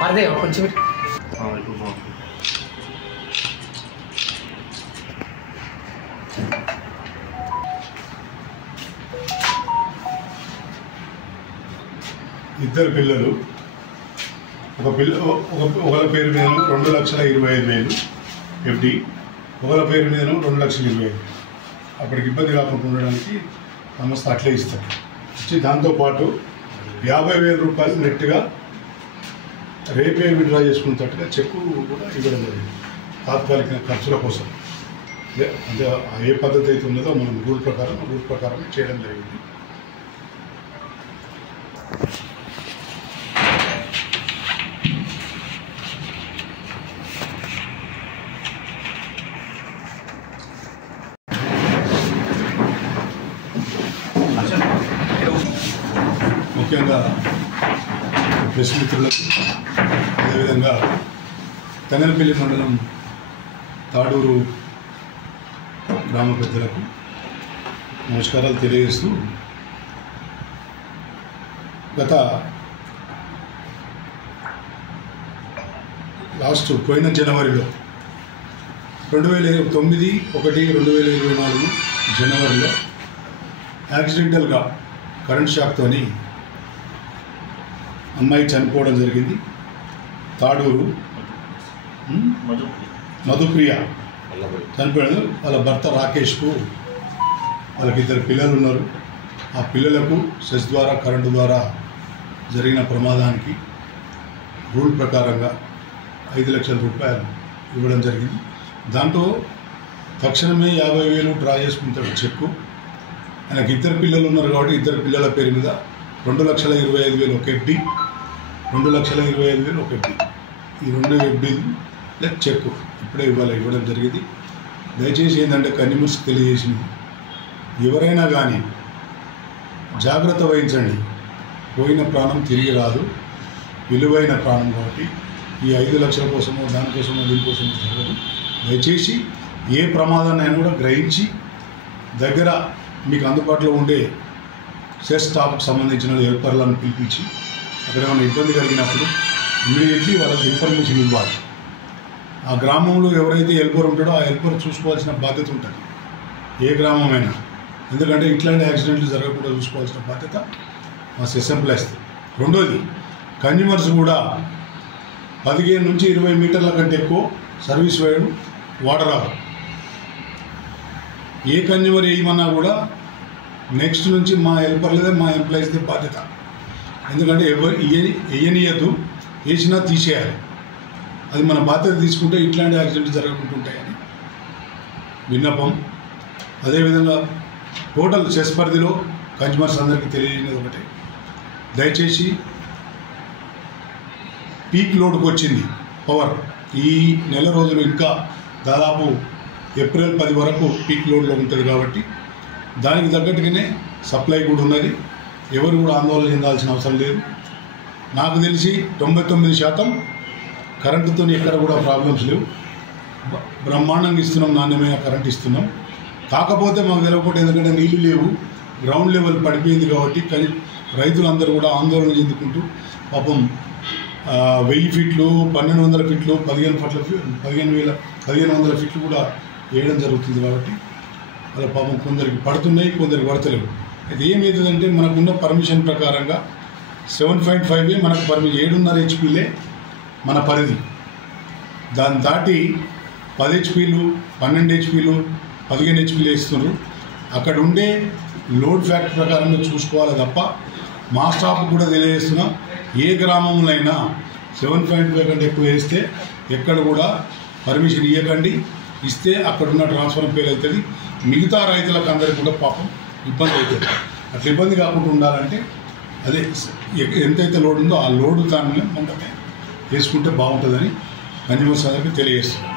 పరదే కొంచెం ఇద్దరు పిల్లలు ఒకరి పేరు మీద 2,25,000 FD, ఒకరి పేరు మీద 2,20,000. అప్పటికి ఇబ్బంది కాకుండా ఉండడానికి సంస్థ అట్లే ఇస్తారు. ఇచ్చి దాంతోపాటు 50,000 రూపాయలు నెట్గా రేపే విత్డ్రా చేసుకున్నట్టుగా చెక్కు కూడా ఇవ్వడం జరిగింది తాత్కాలిక ఖర్చుల కోసం. అంటే ఏ పద్ధతి అయితే ఉన్నదో మనం రూల్ ప్రకారం చేయడం జరిగింది. ముఖ్యంగా ప్రెస్ మిత్రులకు, అదేవిధంగా తంగనపల్లి మండలం తాడూరు గ్రామ పెద్దలకు నమస్కారాలు తెలియజేస్తూ, గత పోయిన జనవరిలో 2009/1/2024 జనవరిలో యాక్సిడెంటల్గా కరెంట్ షాక్తోని అమ్మాయి చనిపోవడం జరిగింది. తాడూరు మధుప్రియ చనిపోయాడు. వాళ్ళ భర్త రాకేష్కు వాళ్ళకి 2 పిల్లలు ఉన్నారు. ఆ పిల్లలకు సెస్ ద్వారా కరెంటు ద్వారా జరిగిన ప్రమాదానికి రూల్ ప్రకారంగా 5 లక్షల రూపాయలు ఇవ్వడం జరిగింది. దాంట్లో తక్షణమే 50,000 డ్రా చేసుకుంటాడు చెక్కు. ఆయనకు 2 పిల్లలు ఉన్నారు కాబట్టి 2 పిల్లల పేరు మీద 2,25,000 ఒక FD, 2,25,000 ఒక FD. ఈ 2 FD చెక్కు ఇప్పుడే ఇవ్వడం జరిగింది. దయచేసి ఏంటంటే కన్యూమర్స్కి తెలియజేసింది, ఎవరైనా కానీ జాగ్రత్త వహించండి. పోయిన ప్రాణం తిరిగి రాదు, విలువైన ప్రాణం కాబట్టి ఈ 5 లక్షల కోసమో దానికోసమో దీనికోసమో జరగదు. దయచేసి ఏ ప్రమాదాన్ని అయినా కూడా గ్రహించి దగ్గర మీకు అందుబాటులో ఉండే సెస్ స్టాఫ్కి సంబంధించిన హెల్పర్లను పిలిపించి అక్కడ ఏమైనా ఇబ్బంది కలిగినప్పుడు ఇమ్మీడియట్లీ వాళ్ళకి ఇన్ఫర్మేషన్ ఇవ్వాలి. ఆ గ్రామంలో ఎవరైతే హెల్పర్ ఉంటాడో ఆ హెల్పర్ చూసుకోవాల్సిన బాధ్యత ఉంటుంది, ఏ గ్రామమైనా. ఎందుకంటే ఇట్లాంటి యాక్సిడెంట్లు జరగకుండా చూసుకోవాల్సిన బాధ్యత మా సెస్ ఎంప్లాయీస్ది. రెండోది, కన్జ్యూమర్స్ కూడా 15 నుంచి 20 మీటర్ల కంటే ఎక్కువ సర్వీస్ వైడ్ వాడరాదు. ఏ కన్జ్యూమర్ వేయమన్నా కూడా నెక్స్ట్ నుంచి మా హెల్పర్లదే, మా ఎంప్లాయీస్దే బాధ్యత. ఎందుకంటే వేయనీయద్దు, వేసినా తీసేయాలి. అది మన బాధ్యత తీసుకుంటే ఇట్లాంటి యాక్సిడెంట్లు జరగకుండా ఉంటాయని విన్నపం. అదేవిధంగా టోటల్ సెస్ పరిధిలో కన్జ్యూమర్స్ అందరికీ తెలియజేయడం ఒకటే, దయచేసి పీక్ లోడ్కి వచ్చింది పవర్. ఈ నెల రోజులు ఇంకా దాదాపు ఏప్రిల్ 10 వరకు పీక్ లోడ్లో ఉంటుంది కాబట్టి దానికి తగ్గట్టుగానే సప్లై కూడా ఉన్నది. ఎవరు కూడా ఆందోళన చెందాల్సిన అవసరం లేదు. నాకు తెలిసి 99% కరెంటుతో ఎక్కడ కూడా ప్రాబ్లమ్స్ లేవు. బ్రహ్మాండంగా ఇస్తున్నాం, నాణ్యమైన కరెంట్ ఇస్తున్నాం. కాకపోతే మాకు తెలియకపోతే ఎందుకంటే నీళ్లు లేవు, గ్రౌండ్ లెవెల్ పడిపోయింది కాబట్టి రైతులందరూ కూడా ఆందోళన చెందుకుంటూ పాపం 1000 ఫీట్లు, 1200 ఫీట్లు, 1500 ఫీట్లు కూడా వేయడం జరుగుతుంది. కాబట్టి అలా పాపం కొందరికి పడుతున్నాయి, కొందరికి పడతలేవు. అయితే ఏమవుతుందంటే మనకున్న పర్మిషన్ ప్రకారంగా 7.5 మనకు పర్మిషన్, 7.5 HPలే మన పరిధి. దాన్ని దాటి 10 HPలు, 12 HPలు, 15 HPలు వేస్తున్నారు. అక్కడ ఉండే లోడ్ ఫ్యాక్టర్ ప్రకారంగా చూసుకోవాలి తప్ప మా స్టాఫ్ కూడా తెలియజేస్తున్నా, ఏ గ్రామంలో అయినా 7.5 కంటే ఎక్కువ వేస్తే ఎక్కడ కూడా పర్మిషన్ ఇవ్వకండి. ఇస్తే అక్కడున్న ట్రాన్స్ఫార్మర్ ఫెయిల్ అవుతుంది, మిగతా రైతులకు అందరికీ కూడా పాపం ఇబ్బంది అవుతుంది. అట్లా ఇబ్బంది కాకుండా ఉండాలంటే అదే ఎంతైతే లోడ్ ఉందో ఆ లోడ్ దాని మీద వెంటనే వేసుకుంటే బాగుంటుందని కన్జ్యూమర్స్ అందరికీ తెలియజేస్తున్నాం.